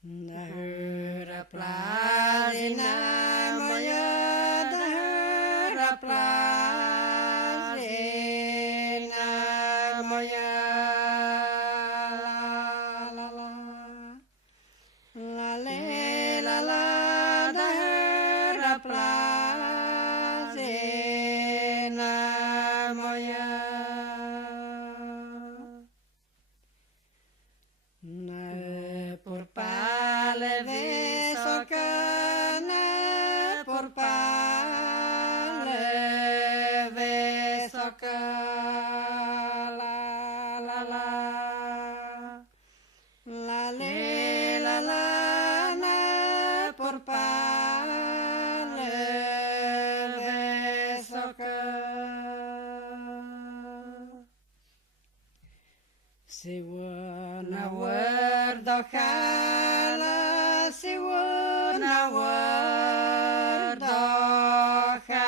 Dahura plazina moya, dahura plazina moya, la la la le la la, dahura plazina moya. Por pale visoka, por pale visoka, la la la, la le la la, por pale visoka. Si wana word ochala, si wana word ochala,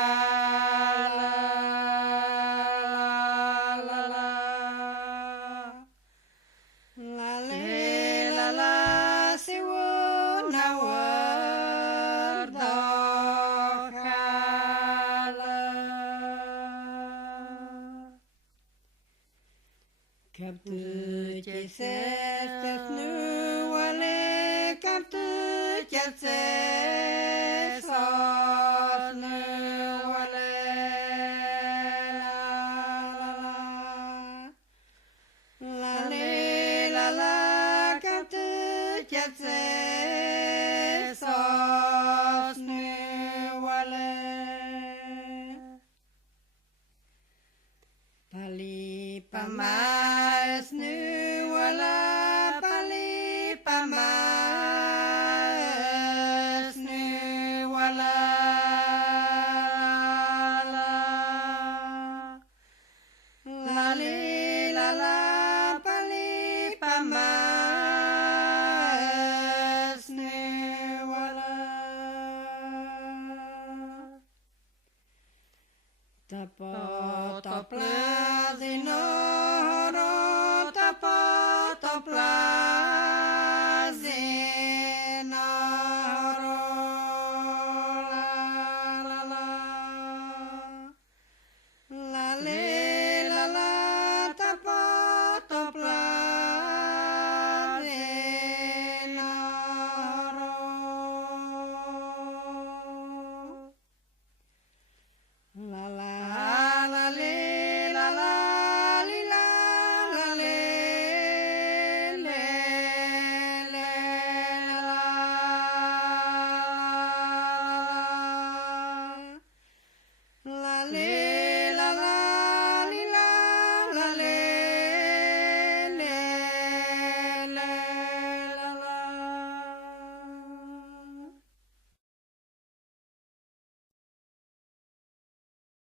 la la la le la la, si wana word ochala. Kaptu cestes nu wale, kaptu ceses nu wale, la le la la, kaptu ceses